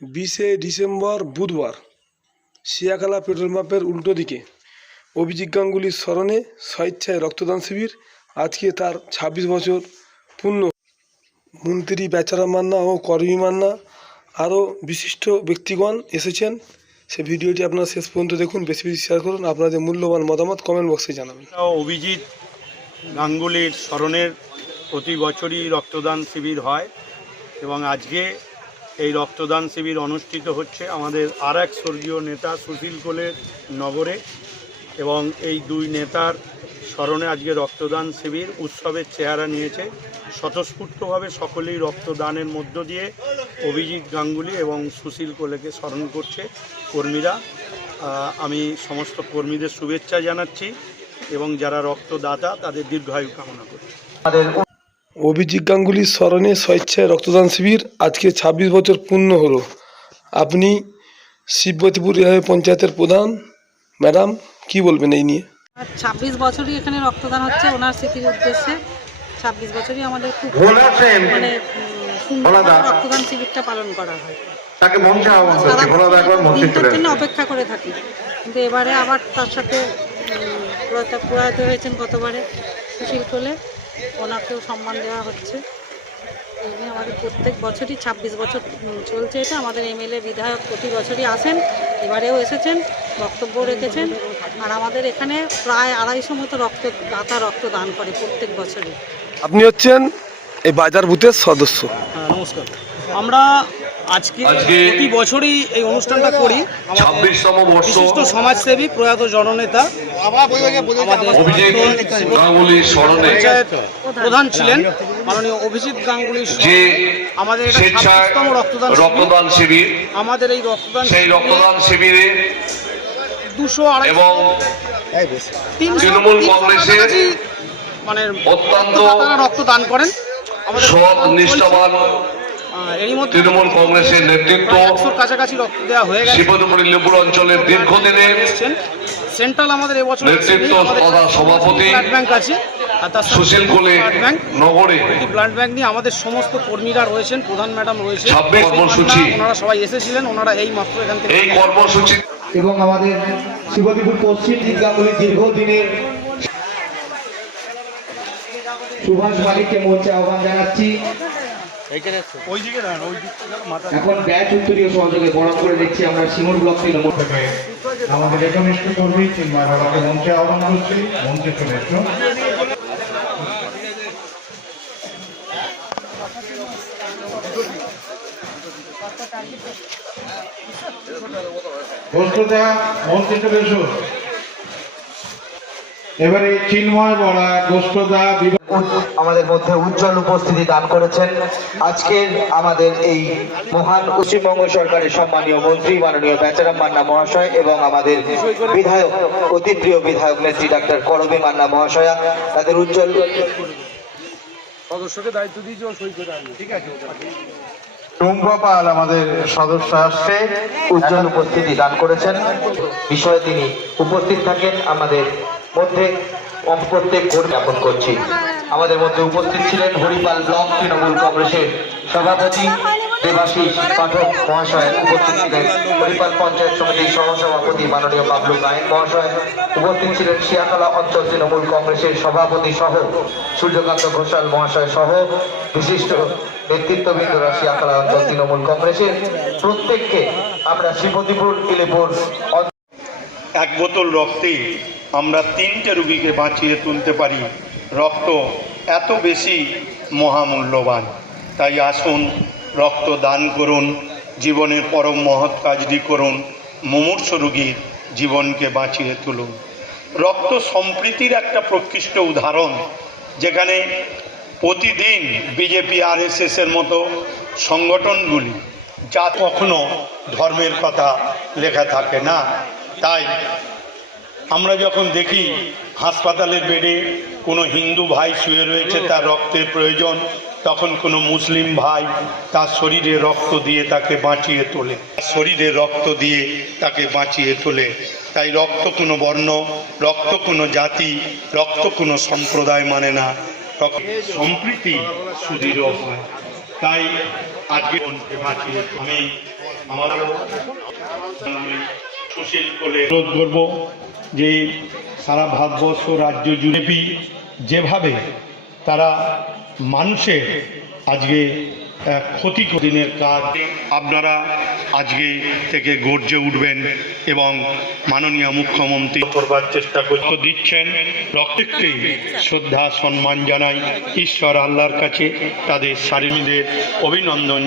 বিশে ডিসেম্বর বুধবার, সিয়াখালা পেট্রোল পাম্পের উল্টো দিকে। অভিজিৎ গাঙ্গুলির স্মরণে স্বেচ্ছায় রক্তদান শিবির, আজকে তার ছাব্বিশ বছর পূর্ণ। মন্ত্রী বেচারা মান্না ও কর্মী মান্না আরও বিশিষ্ট ব্যক্তিগণ এসেছেন। সে ভিডিওটি আপনারা শেষ পর্যন্ত দেখুন, বেশি বেশি শেয়ার করুন, আপনাদের মূল্যবান মতামত কমেন্ট বক্সে জানাবেন। অভিজিৎ গাঙ্গুলির স্মরণের প্রতি বছরই রক্তদান শিবির হয় এবং আজকে এই রক্তদান শিবির অনুষ্ঠিত হচ্ছে আমাদের আর এক স্বর্গীয় নেতা সুশীল কোলের নগরে এবং এই দুই নেতার স্মরণে আজকে রক্তদান শিবির উৎসবের চেহারা নিয়েছে। স্বতঃস্ফূর্তভাবে সকলেই রক্তদানের মধ্য দিয়ে অভিজিৎ গাঙ্গুলি এবং সুশীল কোলেকে স্মরণ করছে কর্মীরা। আমি সমস্ত কর্মীদের শুভেচ্ছা জানাচ্ছি এবং যারা রক্তদাতা, তাদের দীর্ঘায়ু কামনা করছি। অভিজিৎ গাঙ্গুলির স্মরণে স্বেচ্ছায় রক্তদান শিবির আজকে ছাব্বিশ বছর পূর্ণ হলো। আপনি শিববতীপুর রেলওয়ে পঞ্চায়েতের প্রধান। ম্যাডাম কি বলবেন এই নিয়ে? আর ছাব্বিশ বছরই এখানে রক্তদান হচ্ছে ওনার স্মৃতির উদ্দেশ্যে। ছাব্বিশ বছরই আমাদের খুব মানে রক্তদান শিবিরটা পালন করা হয়। তাকে মঞ্চে আহ্বান করছি ভোলা একবার মঞ্চে চলে জন্য অপেক্ষা করে থাকি। কিন্তু এবারে আবার তার সাথে প্রয়াত প্রয়াত হয়েছেন গতবারে সুশীল কোলে। ওনাকেও সম্মান দেওয়া হচ্ছে। এই নিয়ে আমাদের প্রত্যেক বছরই ছাব্বিশ বছর চলছে এটা। আমাদের এমএলএ বিধায়ক প্রতি বছরই আসেন এবারেও এসেছেন বক্তব্য রেখেছেন। আর আমাদের এখানে প্রায় আড়াইশো মতো রক্ত দাতা রক্ত দান করে প্রত্যেক বছরই। আপনি হচ্ছেন এই বাজার বুথের সদস্য। হ্যাঁ নমস্কার। আমরা আজকে প্রতি বছরই এই অনুষ্ঠানটা করি। ছাব্বিশতম বর্ষ। বিশিষ্ট সমাজসেবী প্রয়াত জননেতা প্রধান ছিলেন মাননীয় অভিজিৎ গাঙ্গুলির যে আমাদের ছাব্বিশতম রক্তদান শিবির। রক্তদান শিবির আমাদের এই রক্তদান সেই রক্তদান শিবিরে দুশো এবং তৃণমূল কংগ্রেসের মানে অত্যন্ত রক্তদান করেন। সৎ নিষ্ঠাবান তৃণমূল কংগ্রেসের নেতৃত্ব প্রায় কাছাকাছি রক্ত দেওয়া হয়ে গেছে। শিবদপুরী লেবুর অঞ্চলের দীর্ঘদিনের এসছেন সেন্ট্রাল আমাদের এবছর নেতৃত্ব তথা সভাপতি ব্যাংক আছে সুশীল কোলে নগরে। ব্লাড ব্যাংক নিয়ে আমাদের সমস্ত কর্মীরা রয়েছেন প্রধান ম্যাডাম রয়েছেন। 26 কর্মসূচি। ওনারা সবাই এসেছিলেন ওনারা এই মাত্র এখান থেকে এই কর্মসূচি এবং আমাদের শিবদীপুর পশ্চিম দিকগাঙ্গুলি দীর্ঘদিনের সুভাষ মালিককে মঞ্চে আহ্বান জানাচ্ছি। এখন ব্যাচ উত্তরীয় সহযোগে বরণ করে দিচ্ছি আমরা ব্লক তৃণমূল আমাদের একনিষ্ঠ কর্মী চিন্ময় বাবাকে মঞ্চে আহ্বান করছি মঞ্চে চলে এসো। মঞ্চে চলে এসো। এবারে চিন্ময় বড়া গোষ্ঠদা বিভাগ আমাদের মধ্যে উজ্জ্বল উপস্থিতি দান করেছেন। আজকের আমাদের এই মহান পশ্চিমবঙ্গ সরকারের সম্মানীয় মন্ত্রী মাননীয় বেচারাম মান্না মহাশয় এবং আমাদের বিধায়ক অতি প্রিয় বিধায়ক নেত্রী ডাক্তার করবী মান্না মহাশয়া তাদের উজ্জ্বল টুম্পা পাল আমাদের সদস্য আসছে উজ্জ্বল উপস্থিতি দান করেছেন। বিষয়ে তিনি উপস্থিত থাকেন আমাদের মধ্যে। প্রত্যেক কর্মী জ্ঞাপন করছি। আমাদের মধ্যে উপস্থিত ছিলেন হরিপাল ব্লক তৃণমূল কংগ্রেসের সভাপতি, দেবাশিস পাঠক মহাশয় উপস্থিত ছিলেন। হরিপাল পঞ্চায়েত সমিতির সহসভাপতি মাননীয় বাবলু নায়ক মহাশয় উপস্থিত ছিলেন। শিয়াখালা অঞ্চল তৃণমূল কংগ্রেসের সভাপতি সহ সূর্যকান্ত ঘোষাল মহাশয় সহ বিশিষ্ট ব্যক্তিত্ববৃন্দরা শিয়াখালা অঞ্চল তৃণমূল কংগ্রেসের। প্রত্যেককে আমরা শ্রীপতিপুর ইলেপুর এক বোতল রক্তে আমরা তিনটে রুগীকে বাঁচিয়ে তুলতে পারি। রক্ত এত বেশি মহামূল্যবান। তাই আসুন, রক্ত দান করুন, জীবনের পরম মহৎ কাজটি করুন, মুমূর্ষ রুগীর জীবনকে বাঁচিয়ে তুলুন। রক্ত সম্প্রীতির একটা প্রকৃষ্ট উদাহরণ, যেখানে প্রতিদিন বিজেপি আরএসএসের মতো সংগঠনগুলি, যা কখনো ধর্মের কথা লেখা থাকে না, তাই আমরা যখন দেখি হাসপাতালের বেডে কোনো হিন্দু ভাই শুয়ে রয়েছে, তার রক্তের প্রয়োজন, তখন কোনো মুসলিম ভাই তার শরীরে রক্ত দিয়ে তাকে বাঁচিয়ে তোলে। শরীরে রক্ত দিয়ে তাকে বাঁচিয়ে তোলে। তাই রক্ত কোনো বর্ণ, রক্ত কোনো জাতি, রক্ত কোনো সম্প্রদায় মানে না। সম্প্রীতি সুদৃঢ় হয়। তাই আজকে আমি আমারও সুশীল কোলে অনুরোধ করব যে সারা ভারতবর্ষ, রাজ্য জুড়েপি যেভাবে তারা মানুষের আজকে ক্ষতি দিনের কাজ, আপনারা আজকে থেকে গর্জে উঠবেন এবং মাননীয় মুখ্যমন্ত্রী করবার চেষ্টা করতে দিচ্ছেন প্রত্যেককেই শ্রদ্ধা, সম্মান জানাই ঈশ্বর আল্লাহর কাছে তাদের শারীরদের অভিনন্দন